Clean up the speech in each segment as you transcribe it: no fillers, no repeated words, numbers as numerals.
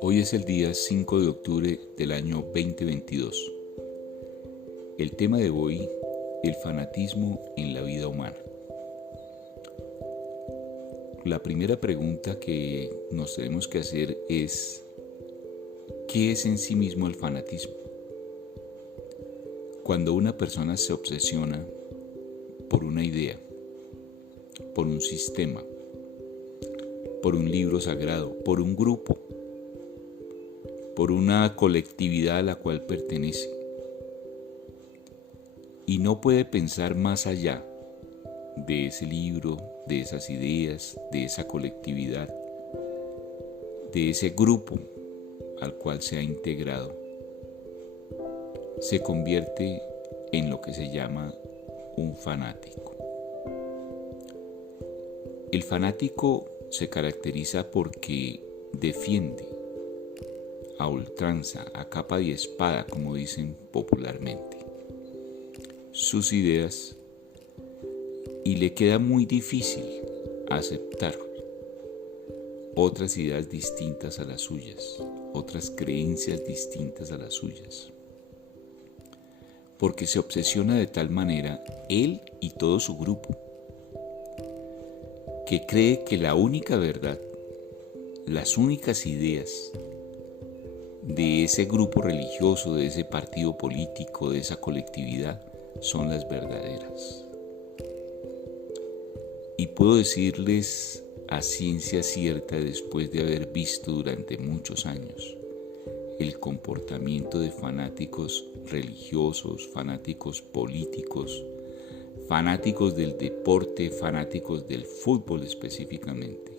Hoy es el día 5 de octubre del año 2022. El tema de hoy, el fanatismo en la vida humana. La primera pregunta que nos tenemos que hacer es, ¿qué es en sí mismo el fanatismo? Cuando una persona se obsesiona por una idea, por un sistema, por un libro sagrado, por un grupo, por una colectividad a la cual pertenece, y no puede pensar más allá de ese libro, de esas ideas, de esa colectividad, de ese grupo al cual se ha integrado, se convierte en lo que se llama un fanático. El fanático se caracteriza porque defiende a ultranza, a capa y espada, como dicen popularmente, sus ideas, y le queda muy difícil aceptar otras ideas distintas a las suyas, otras creencias distintas a las suyas, porque se obsesiona de tal manera él y todo su grupo, que cree que la única verdad, las únicas ideas de ese grupo religioso, de ese partido político, de esa colectividad, son las verdaderas. Y puedo decirles a ciencia cierta, después de haber visto durante muchos años el comportamiento de fanáticos religiosos, fanáticos políticos, fanáticos del deporte, fanáticos del fútbol específicamente,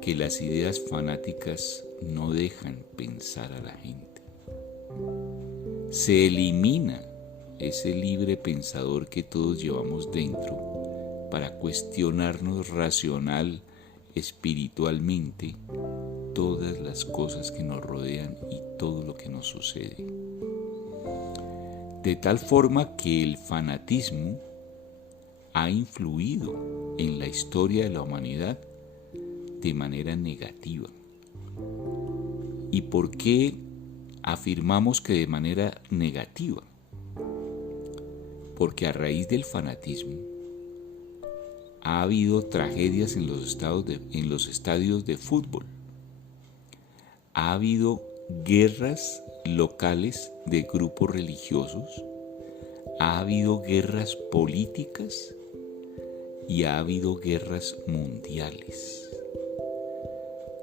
que las ideas fanáticas no dejan pensar a la gente. Se elimina ese libre pensador que todos llevamos dentro para cuestionarnos racional, espiritualmente, todas las cosas que nos rodean y todo lo que nos sucede. De tal forma que el fanatismo ha influido en la historia de la humanidad de manera negativa. ¿Y por qué afirmamos que de manera negativa? Porque a raíz del fanatismo ha habido tragedias en los estadios de fútbol. Ha habido guerras locales de grupos religiosos, ha habido guerras políticas y ha habido guerras mundiales.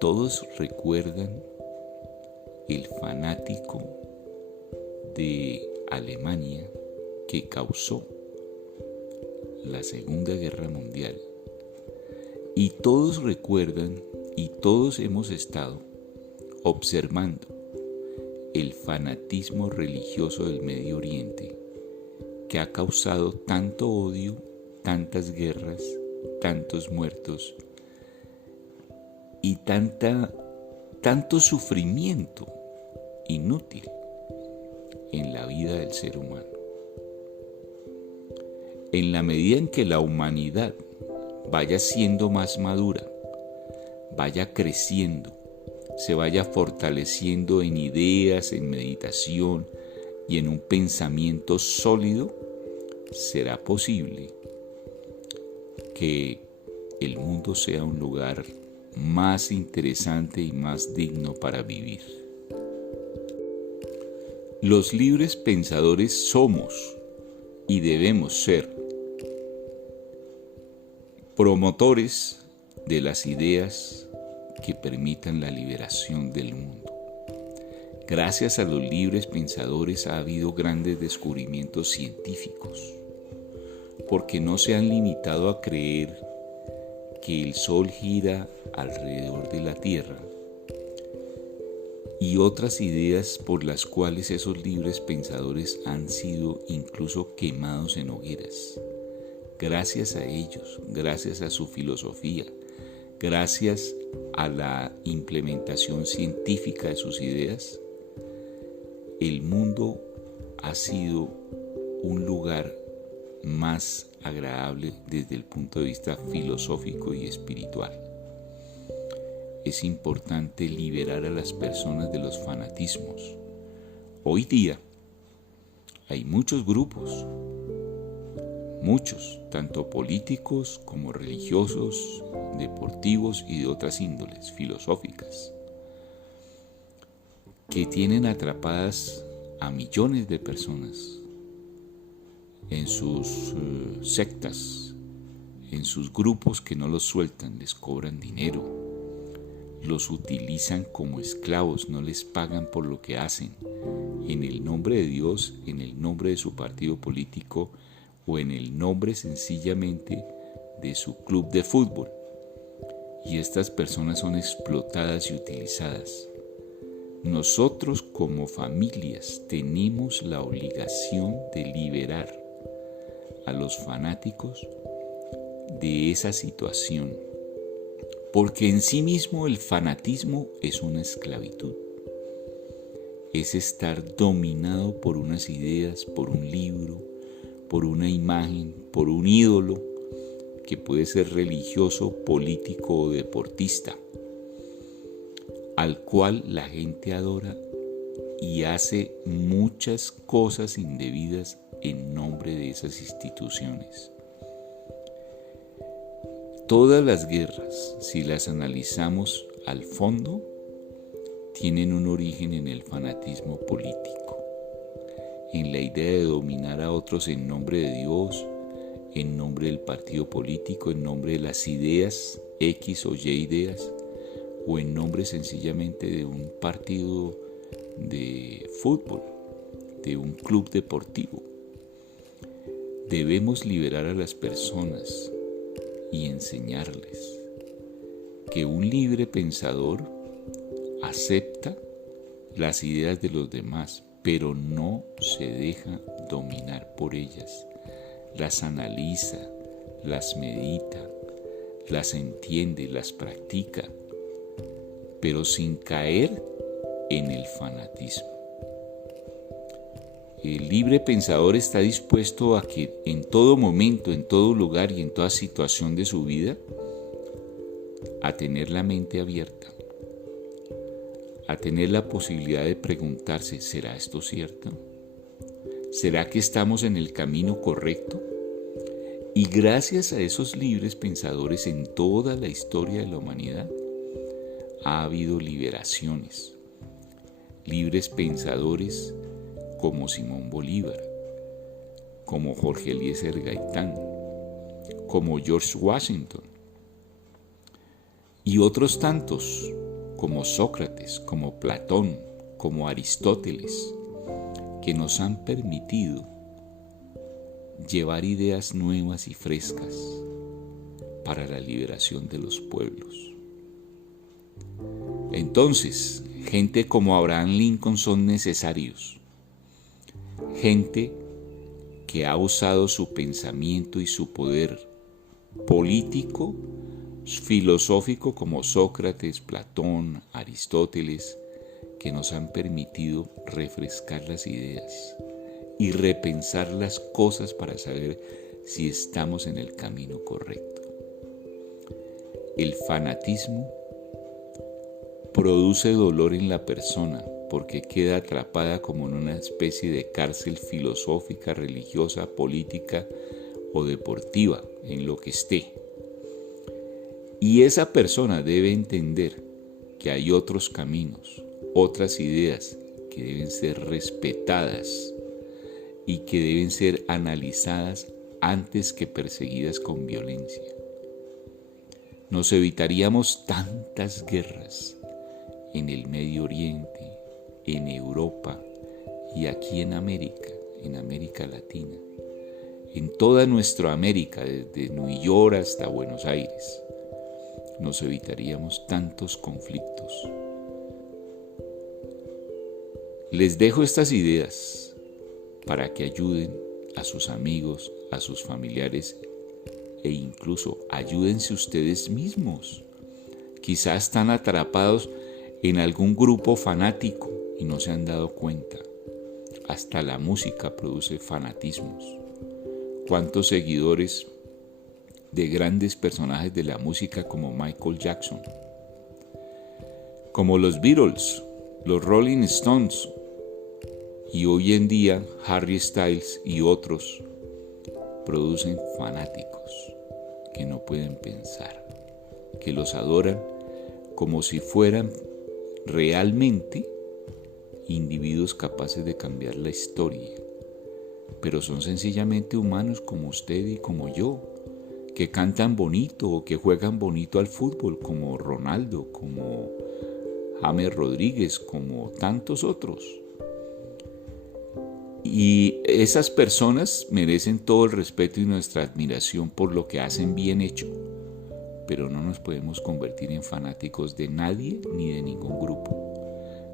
Todos recuerdan el fanático de Alemania que causó la Segunda Guerra Mundial. Y todos recuerdan y todos hemos estado observando el fanatismo religioso del Medio Oriente, que ha causado tanto odio, tantas guerras, tantos muertos y tanto sufrimiento inútil en la vida del ser humano. En la medida en que la humanidad vaya siendo más madura, vaya creciendo, se vaya fortaleciendo en ideas, en meditación y en un pensamiento sólido, será posible que el mundo sea un lugar más interesante y más digno para vivir. Los libres pensadores somos y debemos ser promotores de las ideas que permitan la liberación del mundo. Gracias a los libres pensadores ha habido grandes descubrimientos científicos, porque no se han limitado a creer que el Sol gira alrededor de la Tierra y otras ideas por las cuales esos libres pensadores han sido incluso quemados en hogueras. Gracias a ellos, gracias a su filosofía, gracias a la implementación científica de sus ideas, el mundo ha sido un lugar más agradable desde el punto de vista filosófico y espiritual. Es importante liberar a las personas de los fanatismos. Hoy día hay muchos grupos, tanto políticos como religiosos, deportivos y de otras índoles filosóficas, que tienen atrapadas a millones de personas en sus sectas, en sus grupos que no los sueltan, les cobran dinero, los utilizan como esclavos, no les pagan por lo que hacen, en el nombre de Dios, en el nombre de su partido político o en el nombre sencillamente de su club de fútbol. Y estas personas son explotadas y utilizadas. Nosotros como familias tenemos la obligación de liberar a los fanáticos de esa situación, porque en sí mismo el fanatismo es una esclavitud. Es estar dominado por unas ideas, por un libro, por una imagen, por un ídolo, que puede ser religioso, político o deportista, al cual la gente adora y hace muchas cosas indebidas en nombre de esas instituciones. Todas las guerras, si las analizamos al fondo, tienen un origen en el fanatismo político, en la idea de dominar a otros en nombre de Dios, en nombre del partido político, en nombre de las ideas, X o Y ideas, o en nombre sencillamente de un partido de fútbol, de un club deportivo. Debemos liberar a las personas y enseñarles que un libre pensador acepta las ideas de los demás, pero no se deja dominar por ellas. Las analiza, las medita, las entiende, las practica, pero sin caer en el fanatismo. El libre pensador está dispuesto a que en todo momento, en todo lugar y en toda situación de su vida, a tener la mente abierta, a tener la posibilidad de preguntarse, ¿será esto cierto? ¿Será que estamos en el camino correcto? Y gracias a esos libres pensadores en toda la historia de la humanidad, ha habido liberaciones. Libres pensadores como Simón Bolívar, como Jorge Eliezer Gaitán, como George Washington y otros tantos, como Sócrates, como Platón, como Aristóteles, que nos han permitido llevar ideas nuevas y frescas para la liberación de los pueblos. Entonces, gente como Abraham Lincoln son necesarios. Gente que ha usado su pensamiento y su poder político, filosófico como Sócrates, Platón, Aristóteles, que nos han permitido refrescar las ideas y repensar las cosas para saber si estamos en el camino correcto. El fanatismo produce dolor en la persona porque queda atrapada como en una especie de cárcel filosófica, religiosa, política o deportiva, en lo que esté. Y esa persona debe entender que hay otros caminos, otras ideas que deben ser respetadas y que deben ser analizadas antes que perseguidas con violencia. Nos evitaríamos tantas guerras en el Medio Oriente, en Europa y aquí en América Latina, en toda nuestra América, desde New York hasta Buenos Aires. Nos evitaríamos tantos conflictos. Les dejo estas ideas para que ayuden a sus amigos, a sus familiares e incluso ayúdense ustedes mismos. Quizás están atrapados en algún grupo fanático y no se han dado cuenta. Hasta la música produce fanatismos. cuántos seguidores de grandes personajes de la música como Michael Jackson, como los Beatles, los Rolling Stones y hoy en día Harry Styles y otros producen fanáticos que no pueden pensar, que los adoran como si fueran realmente individuos capaces de cambiar la historia, pero son sencillamente humanos como usted y como yo, que cantan bonito o que juegan bonito al fútbol, como Ronaldo, como James Rodríguez, como tantos otros. Y esas personas merecen todo el respeto y nuestra admiración por lo que hacen bien hecho, pero no nos podemos convertir en fanáticos de nadie ni de ningún grupo.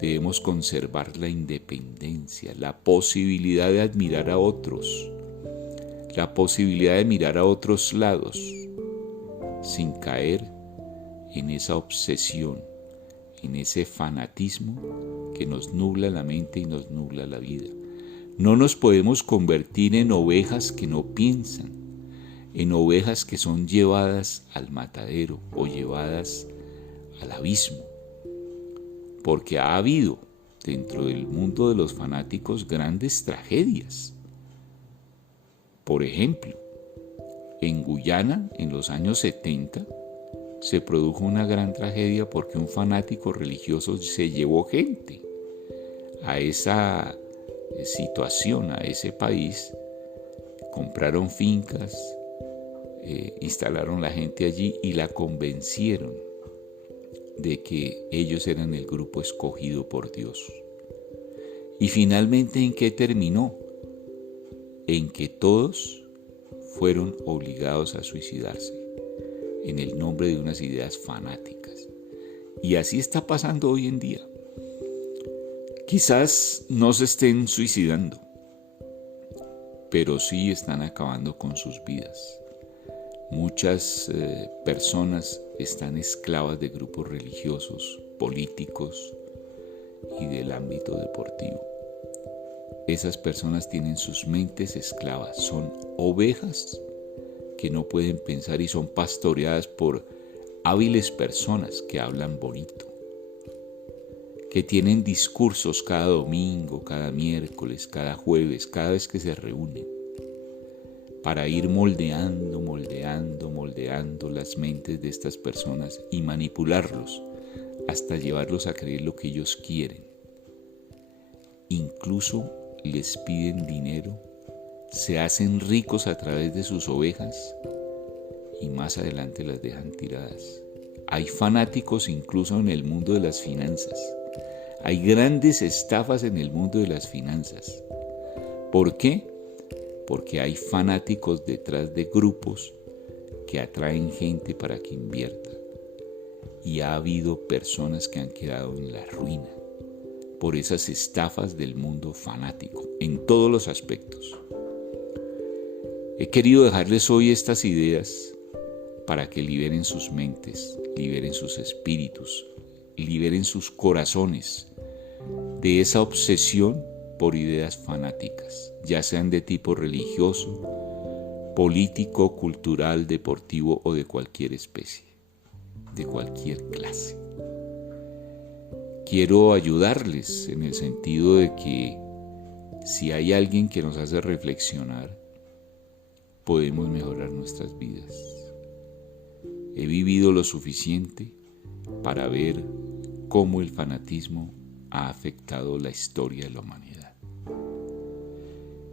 Debemos conservar la independencia, la posibilidad de admirar a otros, la posibilidad de mirar a otros lados, sin caer en esa obsesión, en ese fanatismo que nos nubla la mente y nos nubla la vida. No nos podemos convertir en ovejas que no piensan, en ovejas que son llevadas al matadero o llevadas al abismo. Porque ha habido dentro del mundo de los fanáticos grandes tragedias. Por ejemplo, en Guyana, en los años 70, se produjo una gran tragedia porque un fanático religioso se llevó gente a esa situación, a ese país. Compraron fincas, instalaron la gente allí y la convencieron de que ellos eran el grupo escogido por Dios. Y finalmente, ¿en qué terminó? En que todos fueron obligados a suicidarse en el nombre de unas ideas fanáticas. Y así está pasando hoy en día. Quizás no se estén suicidando, pero sí están acabando con sus vidas. Muchas personas están esclavas de grupos religiosos, políticos y del ámbito deportivo. Esas personas tienen sus mentes esclavas, son ovejas que no pueden pensar y son pastoreadas por hábiles personas que hablan bonito, que tienen discursos cada domingo, cada miércoles, cada jueves, cada vez que se reúnen, para ir moldeando las mentes de estas personas y manipularlos hasta llevarlos a creer lo que ellos quieren. Incluso les piden dinero, se hacen ricos a través de sus ovejas y más adelante las dejan tiradas. Hay fanáticos incluso en el mundo de las finanzas. Hay grandes estafas en el mundo de las finanzas. ¿Por qué? Porque hay fanáticos detrás de grupos que atraen gente para que invierta. Y ha habido personas que han quedado en la ruina por esas estafas del mundo fanático, en todos los aspectos. He querido dejarles hoy estas ideas para que liberen sus mentes, liberen sus espíritus, liberen sus corazones de esa obsesión por ideas fanáticas, ya sean de tipo religioso, político, cultural, deportivo o de cualquier especie, de cualquier clase. Quiero ayudarles en el sentido de que si hay alguien que nos hace reflexionar, podemos mejorar nuestras vidas. He vivido lo suficiente para ver cómo el fanatismo ha afectado la historia de la humanidad.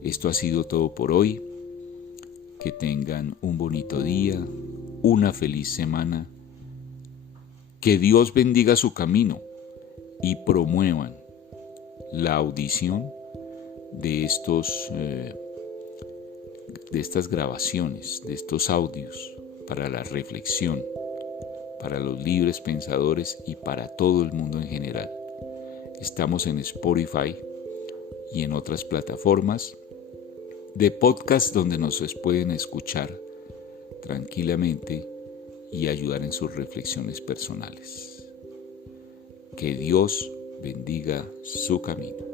Esto ha sido todo por hoy. Que tengan un bonito día, una feliz semana. Que Dios bendiga su camino y promuevan la audición de estas grabaciones, de estos audios para la reflexión, para los libres pensadores y para todo el mundo en general. Estamos en Spotify y en otras plataformas de podcast donde nos pueden escuchar tranquilamente y ayudar en sus reflexiones personales. Que Dios bendiga su camino.